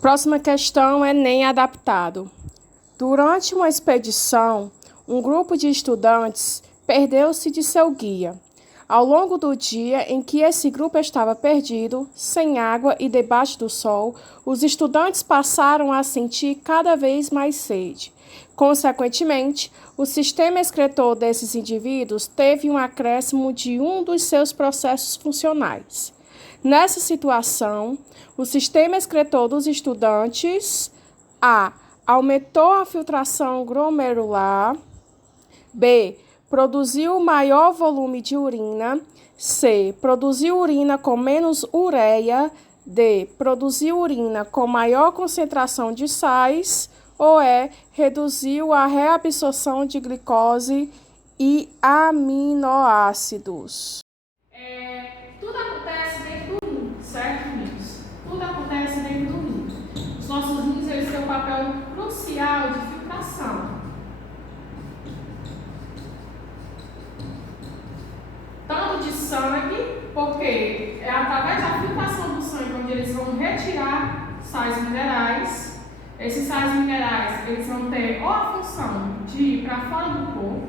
Próxima questão é nem adaptado. Durante uma expedição, um grupo de estudantes perdeu-se de seu guia. Ao longo do dia em que esse grupo estava perdido, sem água e debaixo do sol, os estudantes passaram a sentir cada vez mais sede. Consequentemente, o sistema excretor desses indivíduos teve um acréscimo de um dos seus processos funcionais. Nessa situação, o sistema excretor dos estudantes A. Aumentou a filtração glomerular. B. Produziu maior volume de urina. C. Produziu urina com menos ureia. D. Produziu urina com maior concentração de sais. Ou E. Reduziu a reabsorção de glicose e aminoácidos. Tudo acontece dentro do rim, certo, meninos? Tudo acontece dentro do rim. Os nossos rins, eles têm um papel crucial de filtração. Tanto de sangue, porque é através da filtração do sangue onde eles vão retirar sais minerais. Esses sais minerais, eles vão ter ou a função de ir para fora do corpo,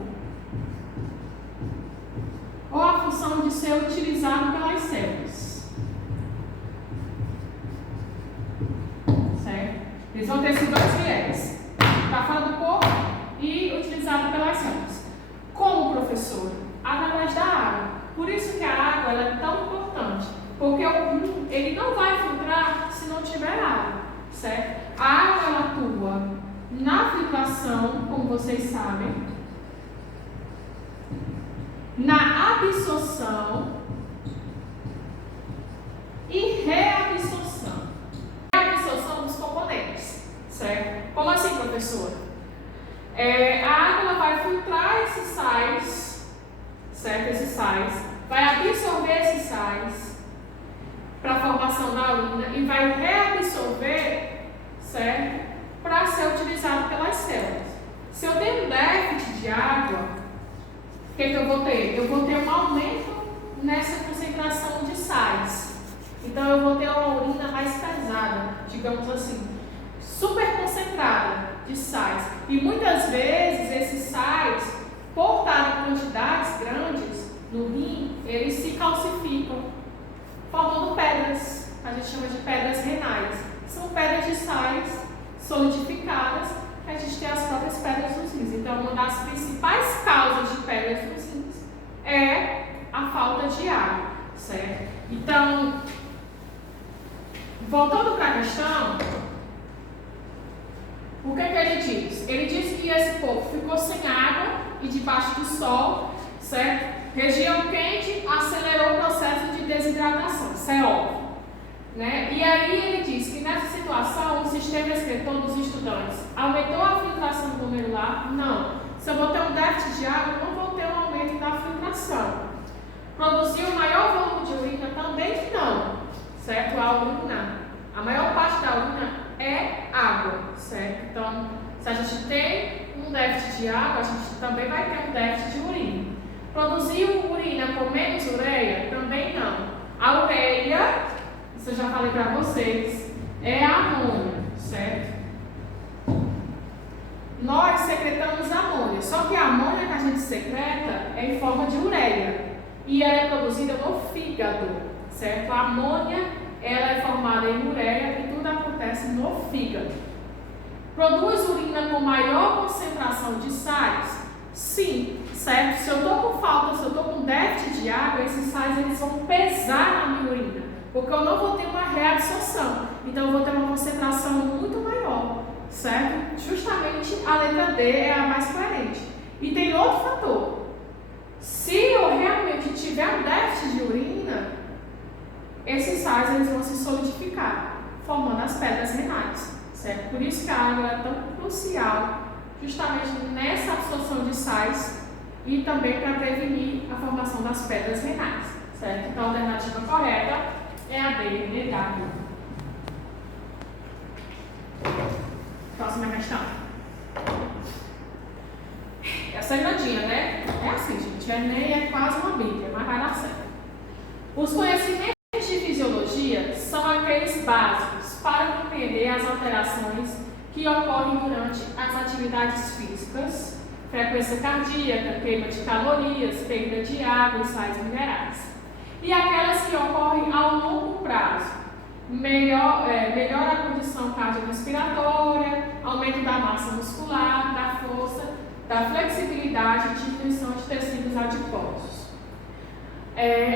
ou a função de ser utilizado pelas células. Certo? Eles vão ter esses dois viés, para fora do corpo e utilizado pelas células. Como, professor? Através da água. Por isso que a água ela é tão importante, porque o rim ele não vai filtrar se não tiver água, certo? A água ela atua na filtração, como vocês sabem, na absorção e reabsorção. Reabsorção dos componentes, certo? Como assim, professora? A água ela vai filtrar esses sais, certo? Esses sais, vai absorver esses sais para a formação da urina e vai reabsorver, certo? Para ser utilizado pelas células. Se eu tenho um déficit de água, o que eu vou ter? Eu vou ter um aumento nessa concentração de sais. Então, eu vou ter uma urina mais pesada, digamos assim, super concentrada de sais. E muitas vezes, esses sais, por estarem em quantidades grandes no rim, eles se calcificam, formando pedras. A gente chama de pedras renais. São pedras de sais solidificadas, que a gente tem as próprias pedras nos rins. Então, uma das principais causas de pedras nos rins é a falta de água, certo? Então, voltando para a questão, o que ele diz? Ele diz que esse povo ficou sem água e debaixo do sol, certo? Região quente acelerou o processo de desidratação, isso é óbvio, né? E aí ele diz que nessa situação o sistema excretor dos estudantes aumentou a filtração glomerular? Não. Se eu vou ter um déficit de água, eu não vou ter um aumento da filtração. Produziu maior volume de urina? Também não, certo? A urina, a maior parte da urina é água, certo? Então, se a gente tem um déficit de água, a gente também vai ter um déficit de urina. Produziu urina com menos ureia? Também não. A ureia, isso eu já falei para vocês, é a amônia, certo? Nós secretamos amônia, só que a amônia que a gente secreta é em forma de ureia e ela é produzida no fígado, certo? A amônia ela é formada em ureia e tudo acontece no fígado. Produz urina com maior concentração de sais? Sim, certo? Se eu estou com falta, se eu estou com déficit de água, esses sais eles vão pesar na minha urina, porque eu não vou ter uma reabsorção, então eu vou ter uma concentração muito maior, certo? Justamente a letra D é a mais coerente. E tem outro fator. Se eu realmente tiver um déficit de urina, esses sais eles vão se solidificar, formando as pedras renais, certo? Por isso que a água é tão crucial, justamente nessa absorção de sais e também para prevenir a formação das pedras renais, certo? Então a alternativa correta é a D, DW. Próxima questão. Essa é grandinha, né? É assim, gente, Enem é quase uma bíblia, mas vai dar certo. Os conhecimentos de fisiologia são aqueles básicos para compreender as alterações que ocorrem durante as atividades físicas, frequência cardíaca, queima de calorias, perda de água e sais minerais. E aquelas que ocorrem ao longo prazo, melhora a condição cardiorrespiratória, aumento da massa muscular, da força, da flexibilidade e diminuição de tecidos adiposos.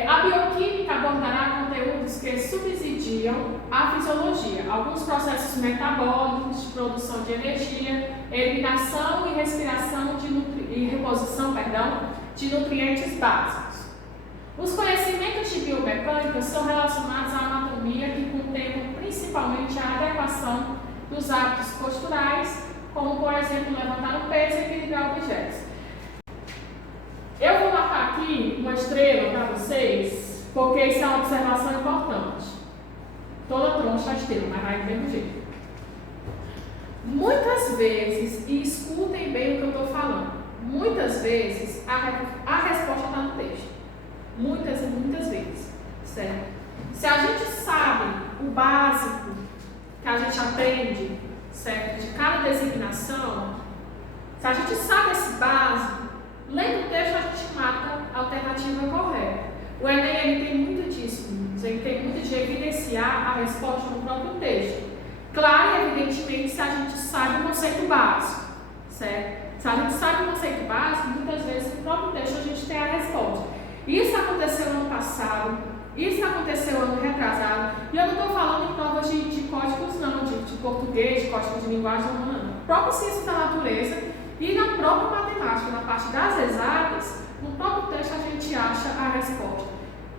A bioquímica abordará conteúdos que subsidiam a fisiologia, alguns processos metabólicos de produção de energia, eliminação e respiração e reposição de nutrientes básicos. Os conhecimentos de biomecânica são relacionados à anatomia que contemplam principalmente a adequação dos hábitos posturais, como por exemplo levantar o peso e equilibrar objetos. Eu vou marcar aqui uma estrela para vocês, porque isso é uma observação importante. Toda troncha é estrela, mas vai do mesmo jeito. Muitas vezes, e escutem bem o que eu estou falando, muitas vezes a resposta está no texto. Muitas e muitas vezes, certo? Se a gente sabe o básico que a gente aprende, certo, de cada designação, se a gente sabe esse básico, lendo o texto a gente mata a alternativa correta. O Enem ele tem muito disso, ele tem muito de evidenciar a resposta no próprio texto. Claro e evidentemente se a gente sabe o conceito básico, certo? Se a gente sabe o conceito básico, muitas vezes no próprio texto a gente tem a resposta. Isso aconteceu ano passado, isso aconteceu ano retrasado, e eu não estou falando em provas de códigos não, de português, de códigos de linguagem humana, não. Própria ciência da natureza e na própria matemática, na parte das exatas, no próprio texto a gente acha a resposta.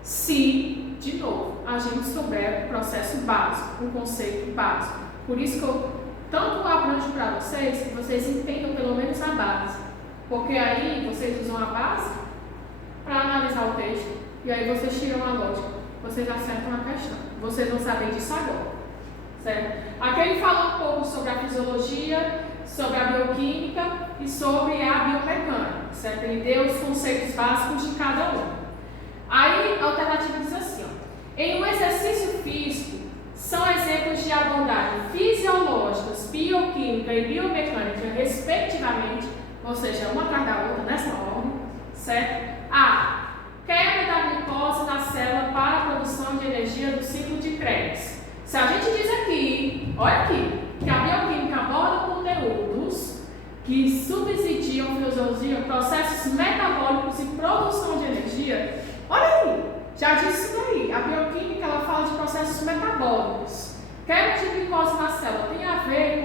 Se, de novo, a gente souber o processo básico, o conceito básico. Por isso que eu tanto abranjo para vocês, que vocês entendam pelo menos a base. Porque aí vocês usam a base para analisar o texto, e aí vocês tiram a lógica, vocês acertam a questão. Vocês vão saber disso agora, certo? Aqui ele fala um pouco sobre a fisiologia, sobre a bioquímica e sobre a biomecânica, certo? Ele deu os conceitos básicos de cada um. Aí a alternativa diz assim, ó, em um exercício físico, são exemplos de abordagem fisiológicas, bioquímica e biomecânica, respectivamente, ou seja, uma atrás da outra, nessa ordem, certo? A. Quebra da glicose na célula para a produção de energia do ciclo de Krebs. Se a gente diz aqui, olha aqui, que a bioquímica aborda conteúdos que subsidiam processos metabólicos e produção de energia, olha aí, já disse isso daí. A bioquímica ela fala de processos metabólicos. Quebra de glicose na célula tem a ver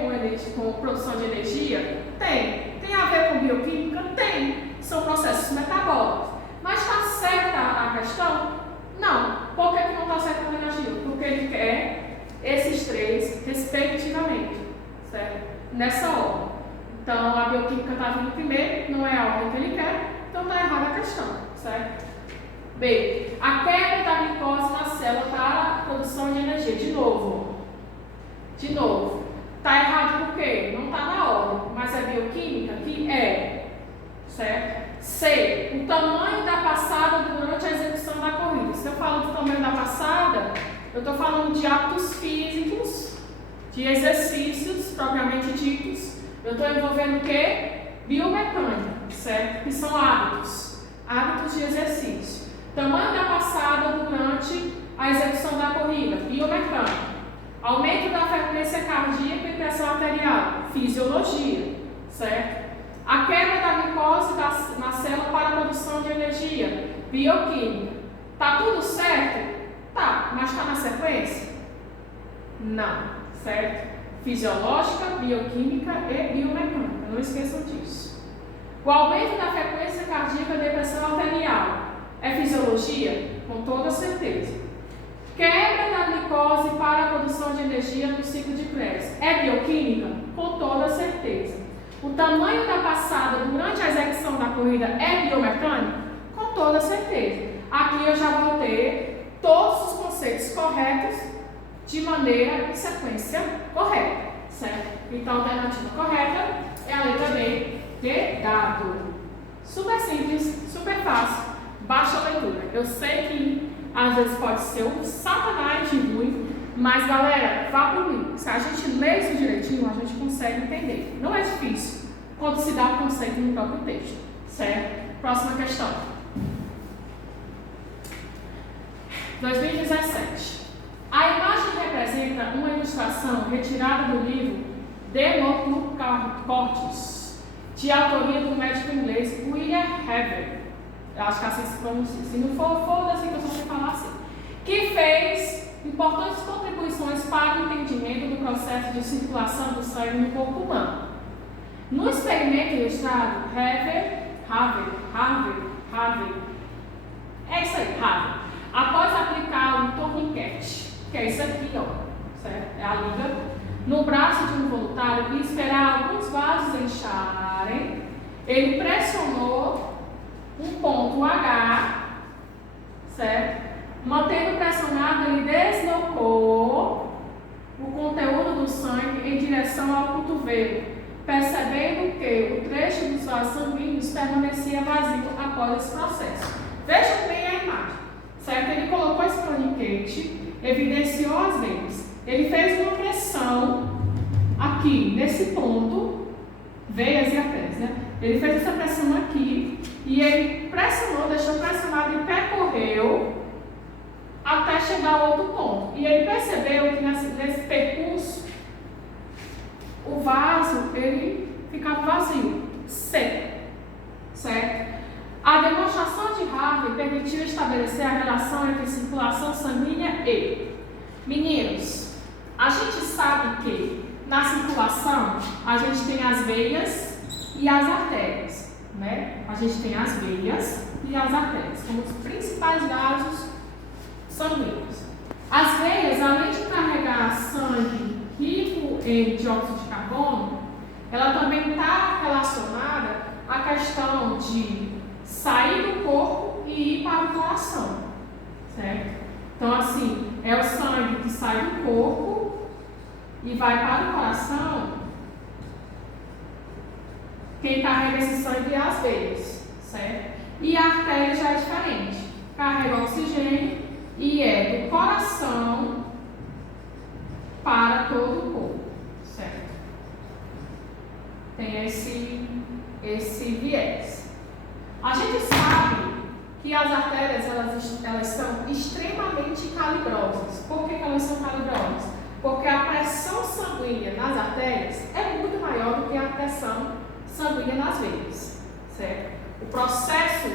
com produção de energia? Tem. Tem a ver com bioquímica? Tem. São processos metabólicos. Mas está certa a questão? Não. Por que não está certa a negativa? Porque ele quer esses três respectivamente, certo? Nessa ordem. Então a bioquímica está vindo primeiro, não é a ordem que ele quer, então está errada a questão, certo? B. A quebra da glicose na célula para a produção de energia. De novo. Está errado por quê? Não está na ordem, mas é bioquímica que é, certo? C. O tamanho da passada durante a execução da corrida. Se eu falo do tamanho da passada, eu estou falando de hábitos físicos, de exercícios propriamente ditos. Eu estou envolvendo o quê? Biomecânica, certo? Que são hábitos de exercício. Tamanho da passada durante a execução da corrida, biomecânica. Aumento da frequência cardíaca e pressão arterial, fisiologia, certo? A quebra da glicose na célula para a produção de energia, bioquímica. Tá tudo certo? Tá, mas está na sequência? Não, certo? Fisiológica, bioquímica e biomecânica, não esqueçam disso. O aumento da frequência cardíaca e pressão arterial é fisiologia? Com toda certeza. Quebra da glicose para a produção de energia no ciclo de Krebs é bioquímica? Com toda certeza. O tamanho da passada durante a execução da corrida é biomecânico? Com toda certeza. Aqui eu já vou ter todos os conceitos corretos de maneira e sequência correta, certo? Então a alternativa correta é a letra B, de dado. Super simples, super fácil, baixa leitura. Eu sei que às vezes pode ser um satanás de ruim, Mas, galera, vá por mim. Se a gente lê isso direitinho, a gente consegue entender. Não é difícil quando se dá o conceito no próprio texto, certo? Próxima questão. 2017. A imagem representa uma ilustração retirada do livro Democrates, de autoria do médico inglês William Harvey. Eu acho que assim se pronuncia. Se não for, foda-se que eu só sei falar assim. Que fez importantes contribuições para o entendimento do processo de circulação do sangue no corpo humano. No experimento ilustrado, Harvey, é isso aí, Harvey, após aplicar um torniquete, que é isso aqui, ó, certo? É a liga, no braço de um voluntário e esperar alguns vasos incharem, ele pressionou um ponto H, certo? Mantendo pressionado, ele deslocou o conteúdo do sangue em direção ao cotovelo, percebendo que o trecho dos vasos sanguíneos permanecia vazio após esse processo. Vejam bem a imagem, certo? Ele colocou esse torniquete, evidenciou as veias. Ele fez uma pressão aqui, nesse ponto, veias e artérias, né? Ele fez essa pressão aqui e ele pressionou, deixou pressionado e percorreu até chegar ao outro ponto. E ele percebeu que nesse percurso o vaso ele ficava vazio, seco, certo? A demonstração de Harvey permitiu estabelecer a relação entre circulação sanguínea e... Meninos, a gente sabe que na circulação a gente tem as veias e as artérias, né? A gente tem as veias e as artérias como os principais vasos sanguíneos. As veias, além de carregar sangue rico em dióxido de carbono, ela também está relacionada à questão de sair do corpo e ir para o coração, certo? Então, assim, é o sangue que sai do corpo e vai para o coração. Quem carrega esse sangue é as veias, certo? E a artéria já é diferente. Carrega oxigênio e é do coração para todo o corpo, certo? Tem esse viés. A gente sabe que as artérias elas são extremamente calibrosas. Por que elas são calibrosas? Porque a pressão sanguínea nas artérias é muito maior do que a pressão sanguínea nas veias, certo? O processo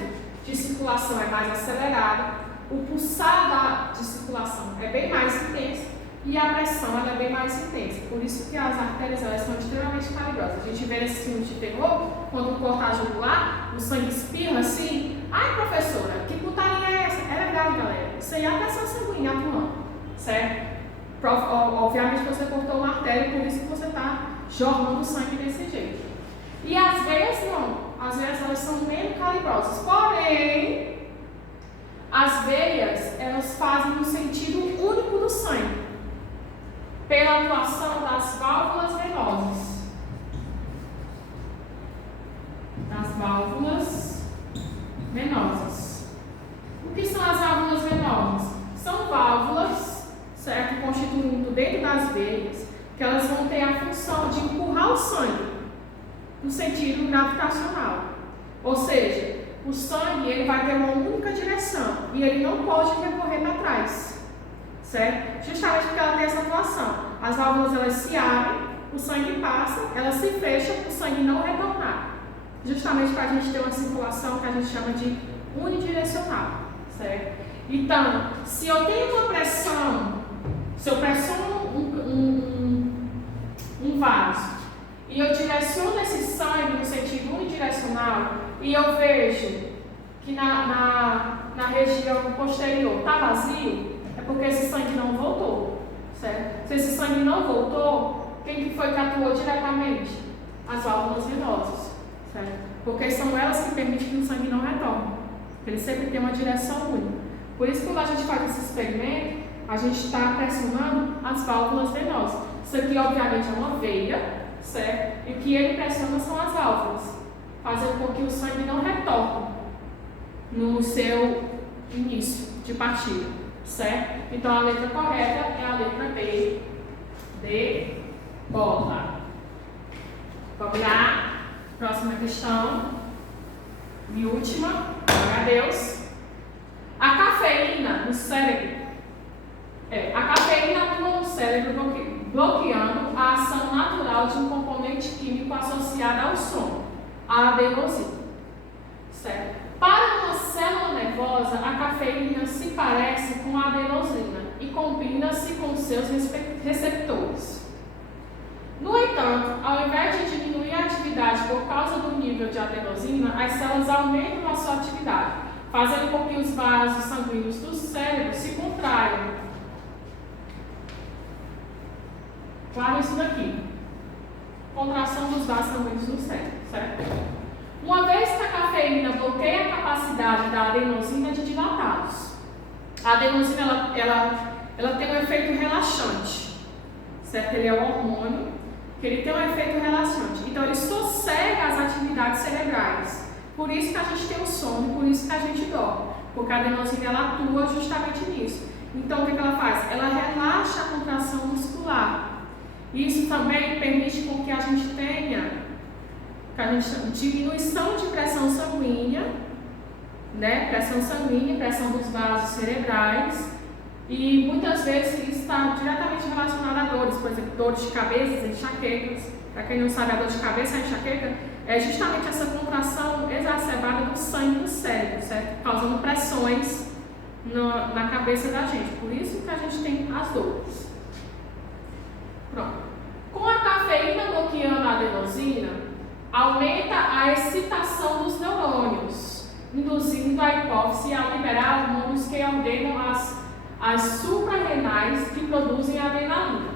de circulação é mais acelerado, o pulsar de circulação é bem mais intenso e a pressão ela é bem mais intensa. Por isso que as artérias elas são extremamente calibrosas. A gente vê nesses filmes de terror, quando corta a jugular, o sangue espirra assim. Ai, professora, que putaria é essa? É verdade, galera. Isso aí é a pressão sanguínea atuando, certo? Obviamente você cortou uma artéria, por isso que você está jorrando sangue desse jeito. E as veias não. As veias elas são menos calibrosas. Porém, as veias elas fazem um sentido único do sangue, pela atuação das válvulas venosas. Das válvulas venosas. O que são as válvulas venosas? São válvulas, certo, constituindo dentro das veias, que elas vão ter a função de empurrar o sangue no sentido gravitacional. Ou seja, o sangue ele vai ter uma única direção e ele não pode recorrer para trás, certo? Justamente porque ela tem essa atuação. As válvulas elas se abrem, o sangue passa, elas se fecham, o sangue não retornar. Justamente para a gente ter uma circulação que a gente chama de unidirecional, certo? Então, se eu tenho uma pressão, se eu pressiono um vaso e eu direciono esse sangue no sentido unidirecional e eu vejo que na região posterior está vazio, é porque esse sangue não voltou, certo? Se esse sangue não voltou, quem que foi que atuou diretamente? As válvulas venosas, certo? Porque são elas que permitem que o sangue não retorne. Ele sempre tem uma direção única. Por isso, quando a gente faz esse experimento, a gente está pressionando as válvulas venosas. Isso aqui, obviamente, é uma veia, certo? E o que ele pressiona são as válvulas, fazendo com que o sangue não retorne no seu início de partida, certo? Então a letra correta é a letra B, de bola. Vamos lá, próxima questão e última, glória a Deus. A cafeína no cérebro, a cafeína atua no cérebro bloqueando a ação natural de um componente químico associado ao sono, a adenosina, certo? Para uma célula nervosa, a cafeína se parece com a adenosina e combina-se com seus receptores. No entanto, ao invés de diminuir a atividade por causa do nível de adenosina, as células aumentam a sua atividade, fazendo com que os vasos sanguíneos do cérebro se contraiam. Claro isso daqui. Contração dos vasos sanguíneos do cérebro, certo? Uma vez que a cafeína bloqueia a capacidade da adenosina de dilatá-los. A adenosina ela tem um efeito relaxante, certo? Ele é um hormônio que ele tem um efeito relaxante. Então ele sossega as atividades cerebrais. Por isso que a gente tem o sono, por isso que a gente dorme, porque a adenosina ela atua justamente nisso. Então o que ela faz? Ela relaxa a contração muscular. Isso também permite com que a gente tenha diminuição de pressão sanguínea, né? Pressão sanguínea, pressão dos vasos cerebrais, e muitas vezes isso está diretamente relacionado a dores, por exemplo, dores de cabeça, enxaquecas. Para quem não sabe, a dor de cabeça, a enxaqueca, é justamente essa contração exacerbada do sangue do cérebro, certo? Causando pressões na cabeça da gente. Por isso que a gente tem as dores. Pronto. Com a cafeína bloqueando a adenosina, aumenta a excitação dos neurônios, induzindo a hipófise a liberar hormônios que ordenam as suprarrenais que produzem adrenalina,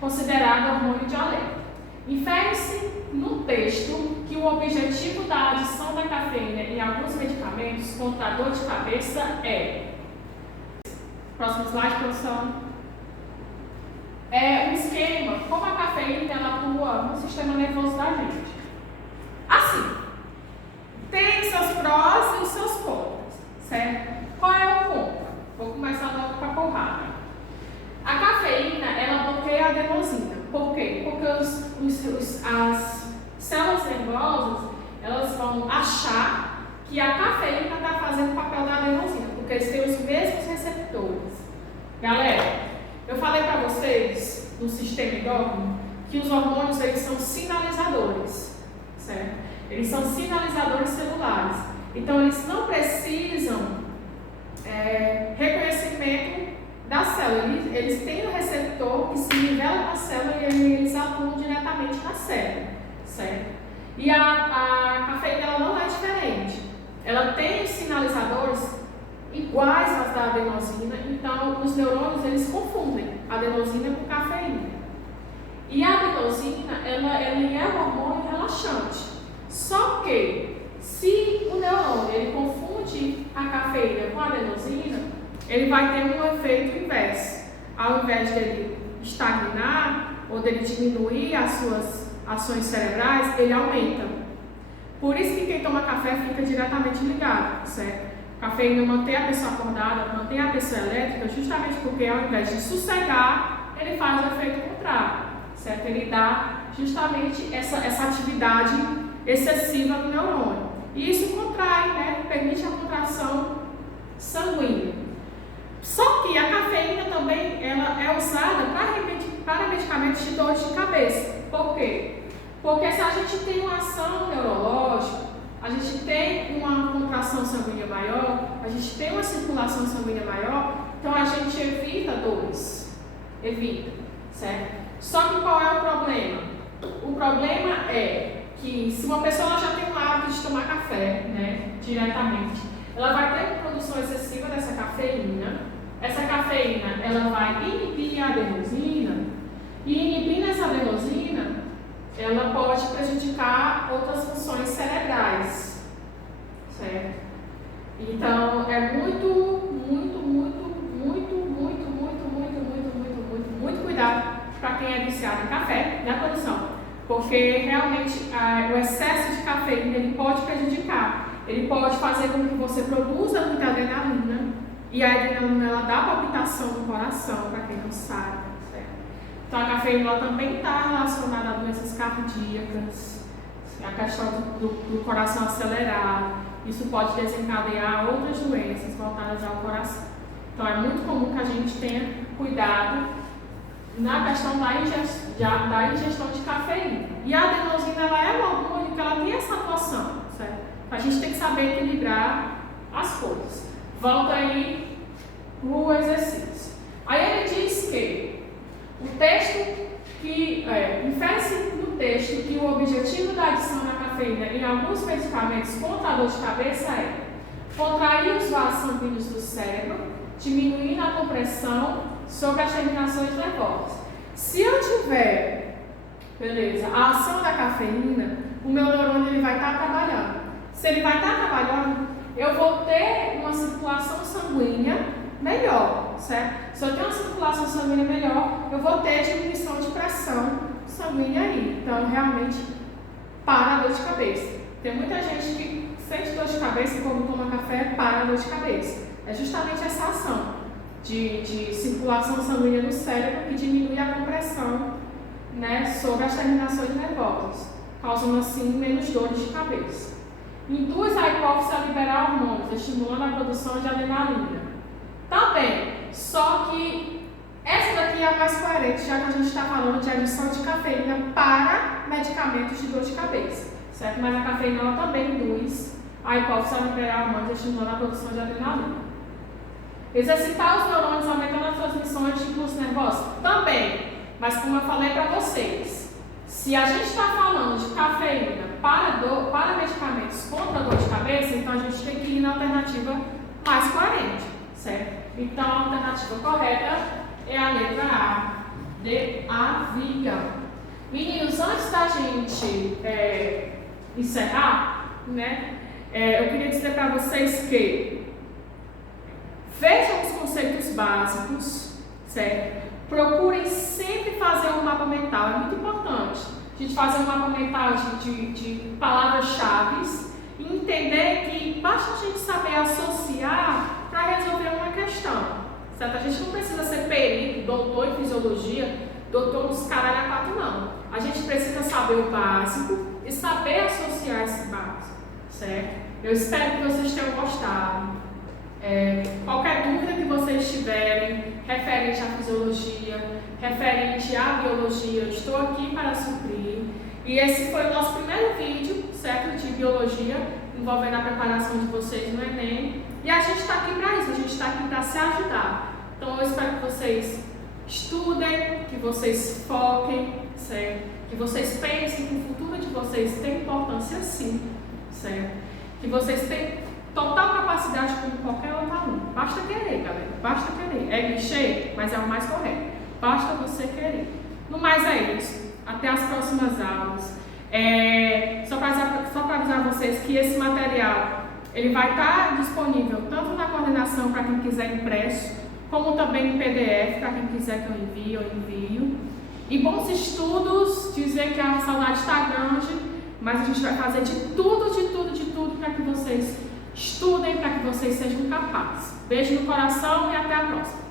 considerado hormônio de alerta. Infere-se no texto que o objetivo da adição da cafeína em alguns medicamentos contra a dor de cabeça é... Próximo slide, produção. É um esquema, como a cafeína ela atua no sistema nervoso da gente. Assim, tem seus prós e os seus contras, certo? Qual é o contra? Vou começar logo com a porrada. A cafeína, ela bloqueia a adenosina. Por quê? Porque as células nervosas, elas vão achar que a cafeína está fazendo o papel da adenosina, porque eles têm os mesmos receptores. Galera, eu falei para vocês, no sistema endócrino, que os hormônios, eles são sinalizadores, certo? Eles são sinalizadores celulares. Então, eles não precisam reconhecimento da célula. Eles têm um receptor que se nivela na célula e eles atuam diretamente na célula, certo? E a cafeína ela não é diferente. Ela tem os sinalizadores iguais às da adenosina, então os neurônios eles confundem adenosina com cafeína. E a adenosina ela é um hormônio relaxante. Só que se o neurônio ele confunde a cafeína com a adenosina, ele vai ter um efeito inverso. Ao invés dele estagnar ou dele diminuir as suas ações cerebrais, ele aumenta. Por isso que quem toma café fica diretamente ligado, certo? Cafeína mantém a pessoa acordada, mantém a pessoa elétrica, justamente porque ao invés de sossegar, ele faz o efeito contrário, certo? Ele dá justamente essa atividade excessiva do neurônio. E isso contrai, né? Permite a contração sanguínea. Só que a cafeína também ela é usada para medicamentos de dor de cabeça. Por quê? Porque se a gente tem uma ação neurológica, a gente tem uma contração sanguínea maior, a gente tem uma circulação sanguínea maior, então a gente evita dores. Evita, certo? Só que qual é o problema? O problema é que se uma pessoa já tem o hábito de tomar café, né, diretamente, ela vai ter uma produção excessiva dessa cafeína. Essa cafeína ela vai inibir a adenosina, e inibindo essa adenosina, ela pode prejudicar outras funções cerebrais, certo? Então, é muito cuidado para quem é viciado em café, né, produção? Porque realmente o excesso de cafeína ele pode prejudicar. Ele pode fazer com que você produza muita adrenalina, E a adrenalina, ela dá palpitação no coração, para quem não sabe, certo? Então, a cafeína ela também está relacionada a doenças cardíacas, a questão do coração acelerado. Isso pode desencadear outras doenças voltadas ao coração. Então, é muito comum que a gente tenha cuidado na questão da ingestão de cafeína. E a adenosina, ela é uma hormônio que ela tem essa atuação, certo? A gente tem que saber equilibrar as coisas. Volta aí o exercício. Aí ele diz que o texto infere-se no texto que o objetivo da adição da cafeína em alguns medicamentos contra a dor de cabeça é contrair os vasos sanguíneos do cérebro, diminuindo a compressão sobre as terminações nervosas. Se eu tiver, a ação da cafeína, o meu neurônio ele vai estar trabalhando. Se ele vai estar trabalhando, eu vou ter uma circulação sanguínea melhor, certo? Se eu tenho uma circulação sanguínea melhor, eu vou ter diminuição de pressão sanguínea aí. Então, realmente, para a dor de cabeça. Tem muita gente que sente dor de cabeça e quando toma café, para a dor de cabeça. É justamente essa ação de circulação sanguínea no cérebro que diminui a compressão, né, sobre as terminações nervosas, causando assim menos dores de cabeça. Induz a hipófise a liberar hormônios, estimulando a produção de adrenalina. Também, só que essa daqui é a mais coerente, já que a gente está falando de adição de cafeína para medicamentos de dor de cabeça, certo? Mas a cafeína ela também induz a hipófise a liberar hormônios, estimulando a produção de adrenalina. Exercitar os neurônios aumentando as transmissões de impulsos nervosos? Também, mas como eu falei para vocês, se a gente está falando de cafeína para medicamentos contra a dor de cabeça, então a gente tem que ir na alternativa mais coerente, certo? Então a alternativa correta é a letra A, de avião. Meninos, antes da gente encerrar, né, eu queria dizer para vocês que vejam os conceitos básicos, certo? Procurem sempre fazer um mapa mental, é muito importante a gente fazer um mapa mental de palavras-chave e entender que basta a gente saber associar para resolver uma questão, certo? A gente não precisa ser perito, doutor em fisiologia, doutor nos caralho a quatro, não. A gente precisa saber o básico e saber associar esse básico, certo? Eu espero que vocês tenham gostado. Qualquer dúvida que vocês tiverem referente à fisiologia, referente à biologia, eu estou aqui para suprir. E esse foi o nosso primeiro vídeo, certo, de biologia, envolvendo a preparação de vocês no Enem. E a gente está aqui para isso, a gente está aqui para se ajudar. Então eu espero que vocês estudem, que vocês foquem, certo? Que vocês pensem que o futuro de vocês tem importância sim, certo? Que vocês têm total capacidade como qualquer outro aluno. Basta querer, galera. Basta querer. É clichê, mas é o mais correto. Basta você querer. No mais é isso. Até as próximas aulas. Só para avisar vocês que esse material ele vai estar disponível tanto na coordenação para quem quiser impresso, como também em PDF para quem quiser que eu envie, eu envio. E bons estudos, dizer que a saudade está grande, mas a gente vai fazer de tudo para que vocês estudem, para que vocês sejam capazes. Beijo no coração e até a próxima.